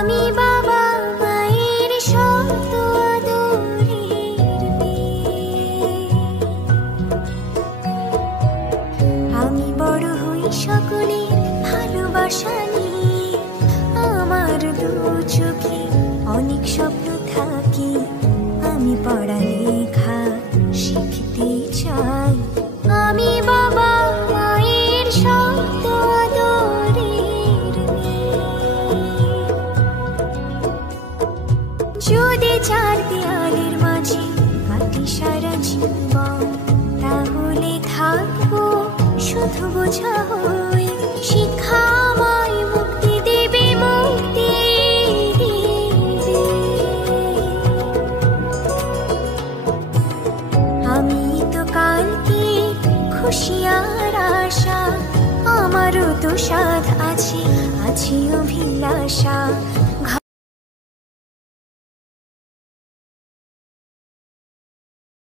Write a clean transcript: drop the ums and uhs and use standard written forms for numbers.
আমি বাবা মায়ের শত আদরের মেয়ে। আমি বড় হই সকলের ভালোবাসা নিয়ে, আমার দু চোখে অনেক স্বপ্ন থাকে, আমি পড়ালেখা শিখতে চাই। আমি বাবা মায়ের শত আদরের মেয়ে। যদি চার দেয়ালের মাঝে কাটি সারা জীবন, তাহলে থাকবো শুধু বোঝা হয়ে। শিক্ষা আমায় মুক্তি দেবে, মুক্তি দেবে। আমি তো কালকে খুশি আর আশা, আমারও তো সাধ আছে, আছে অভিলাষা।